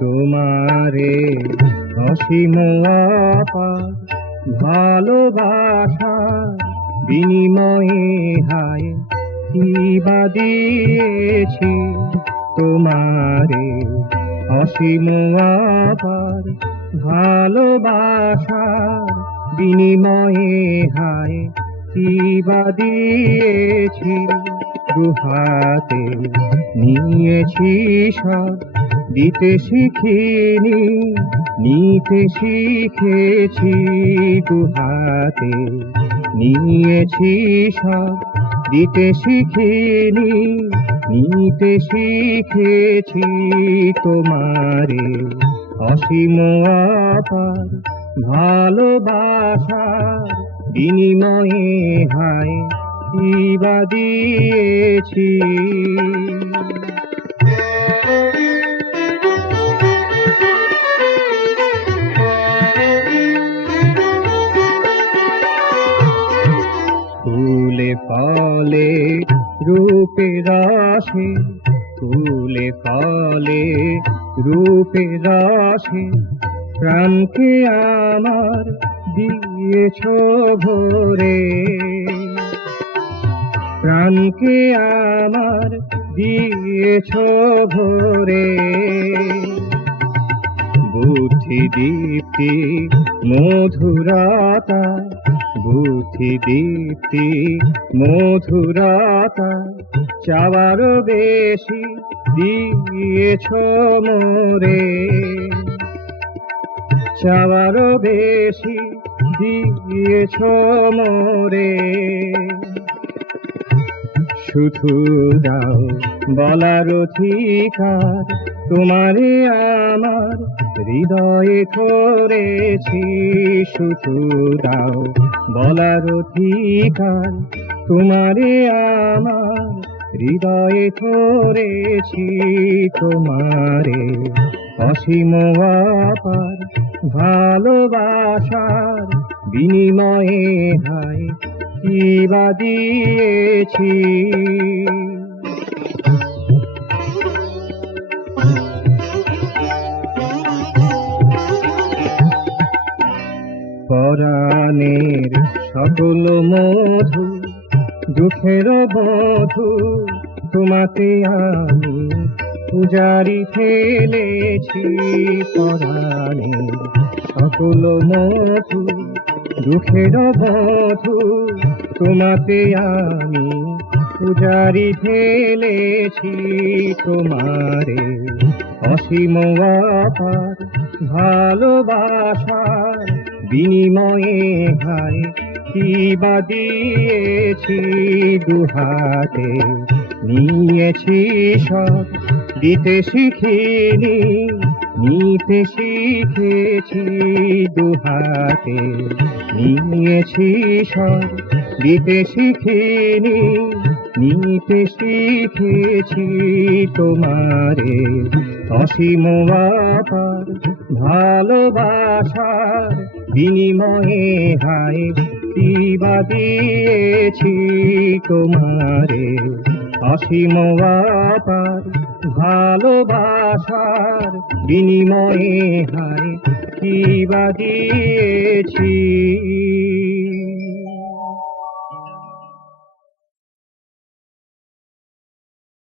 তোমারে অসীম অপার ভালোবাসার বিনিময়ে হায় কি বা দিয়েছি তোমারে। অসীম অপার ভালোবাসার বিনিময়ে হায় কি বা দিয়েছি। দুহাতে নিয়েছি সব, দিতে শিখিনি নিতে শিখেছি। দুহাতে নিয়েছি সব, দিতে শিখিনি নিতে শিখেছি। তোমারে অসীম অপার ভালোবাসার বিনিময়ে হায় কি বা দিয়েছি। ফুলে ফলে রূপে রসে, ফুলে ফলে রূপে রসে প্রাণকে আমার দিয়েছ ভরে। প্রাণকে আমার দিয়েছ ভরে। বুদ্ধি দীপ্তি মধুরতা, বুদ্ধি দীপ্তি মধুরতা চাওয়ারও বেশি দিয়েছ মোরে। চাওয়ারও বেশি দিয়েছ মোরে। শুধু দাও বলার অধিকার, তোমারে আমার হৃদয়ে ধরেছি। শুধু দাও বলার অধিকার, তোমারে আমার হৃদয়ে ধরেছি। তোমারে অসীম অপার ভালোবাসার বিনিময়ে হায় কি বা দিয়েছি। পরাণের সকল মধু দুঃখের বধূ তোমাতে আমি পূজারি ফেলেছি। পরাণের সকল মধু দুঃখের বধূ তোমাতে আমি পূজারি ফেলেছি। তোমারে অসীম অপার ভালোবাসার বিনিময়ে হায় কি বা দিয়েছি। দুহাতে নিয়েছি সব, দিতে শিখিনি নিতে শিখেছি। দুহাতে নিয়েছি সব, দিতে শিখিনি নিতে শিখেছি। তোমারে অসীম অপার ভালোবাসার বিনিময়ে হায় কি বা দিয়েছি। তোমারে অসীম অপার ভালোবাসার বিনিময়ে হায় কি বা দিয়েছি।